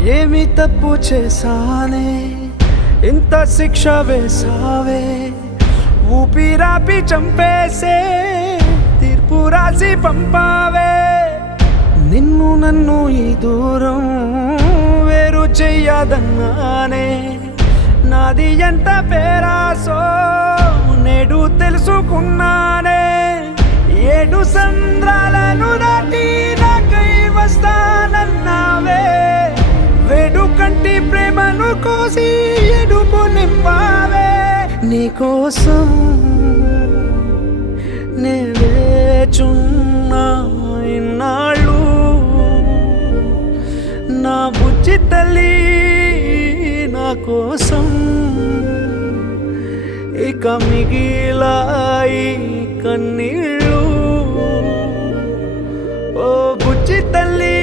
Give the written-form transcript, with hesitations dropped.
ఏమి తప్పు చేశానే ఇంత శిక్ష వేసావే ఊపిరాపి చంపేసే తీర్పు రాసి పంపావే నిన్ను నన్ను ఈ దూరం వేరు చెయ్యదన్నానే నాది ఎంత పేరాసో నేడు తెలుసుకున్నానే 7 సంద్రాలను దాటి నాకై వస్తానన్నావే వేడుకంటి ప్రేమను కోసి ఎడుపు నింపావే నీకోసం నే వేచున్నా ఇన్నాళ్ళు నా బుజ్జి తల్లి నా కోసం ఇక మిగిలాయి కన్నీళ్ళు ఓ బుజ్జి తల్లి